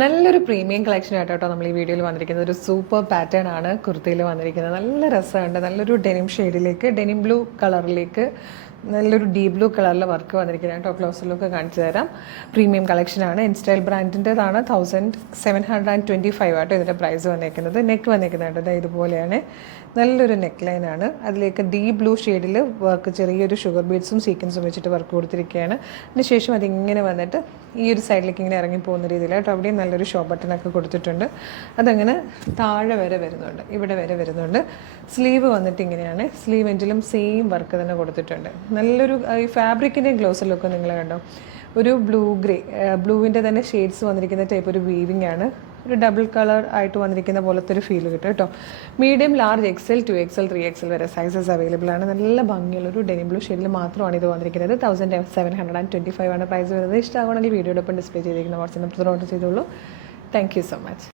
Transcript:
നല്ലൊരു premium collection ആയിട്ടോ നമ്മൾ ഈ വീഡിയോയിൽ വന്നിരിക്കുന്നത്. ഒരു സൂപ്പർ പാറ്റേൺ ആണ് കുർത്തിയിൽ വന്നിരിക്കുന്നത്. നല്ല രസമുണ്ട്. നല്ലൊരു ഡെനിം ഷെയ്ഡിലേക്ക്, ഡെനിം ബ്ലൂ കളറിലേക്ക് നല്ലൊരു ഡീപ് ബ്ലൂ കളറിൽ വർക്ക് വന്നിരിക്കുന്നത് കേട്ടോ. ക്ലോസർ ലുക്ക് കാണിച്ചു തരാം. പ്രീമിയം കളക്ഷനാണ്. ഇൻസ്റ്റൈൽ ബ്രാൻഡിൻ്റെതാണ്. 1725 ആട്ടോ ഇതിൻ്റെ പ്രൈസ് വന്നിരിക്കുന്നത്. നെക്ക് വന്നിരിക്കുന്നത് കേട്ടോ ഇതുപോലെയാണ്. നല്ലൊരു നെക്ക് ലൈനാണ്. അതിലേക്ക് ഡീപ് ബ്ലൂ ഷെയ്ഡിൽ വർക്ക്, ചെറിയൊരു ഷുഗർ ബീഡ്സും സീക്വൻസും വെച്ചിട്ട് വർക്ക് കൊടുത്തിരിക്കുകയാണ്. അതിനുശേഷം അതിങ്ങനെ വന്നിട്ട് ഈ ഒരു സൈഡിലേക്ക് ഇങ്ങനെ ഇറങ്ങി പോകുന്ന രീതിയിൽ കേട്ടോ. അവിടെയും നല്ലൊരു ഷോ ബട്ടനൊക്കെ കൊടുത്തിട്ടുണ്ട്. അതങ്ങനെ താഴെ വരെ വരുന്നുണ്ട്, ഇവിടെ വരെ വരുന്നുണ്ട്. സ്ലീവ് വന്നിട്ട് ഇങ്ങനെയാണ്. സ്ലീവ് എൻഡിലും സെയിം വർക്ക് തന്നെ കൊടുത്തിട്ടുണ്ട്. നല്ലൊരു ഈ ഫാബ്രിക്കിൻ്റെ ഗ്ലോസ് ലുക്ക് നിങ്ങൾ കണ്ടോ. ഒരു ബ്ലൂവിൻ്റെ തന്നെ ഷെയ്ഡ്സ് വന്നിരിക്കുന്ന ടൈപ്പ് ഒരു വീവിംഗ് ആണ്. ഒരു ഡബിൾ കളർ ആയിട്ട് വന്നിരിക്കുന്ന പോലത്തെ ഒരു ഫീൽ കിട്ടും കേട്ടോ. Medium, large, XL, 2XL, 3XL വരെ സൈസസ് അവൈലബിൾ ആണ്. നല്ല ഭംഗിയുള്ള ഒരു ഡെനിം ബ്ലൂ ഷെയ്ഡിൽ മാത്രമാണ് ഇത് വന്നിരിക്കുന്നത്. 1725 ആണ് പ്രൈസ് വരുന്നത്. ഇഷ്ടമാണെങ്കിൽ വീഡിയോടൊപ്പം ഡിസ്പ്ലേ ചെയ്തിരിക്കുന്ന വാട്സ്ആപ്പ് നമ്പർ ഓർഡർ ചെയ്തോളൂ. Thank you so much.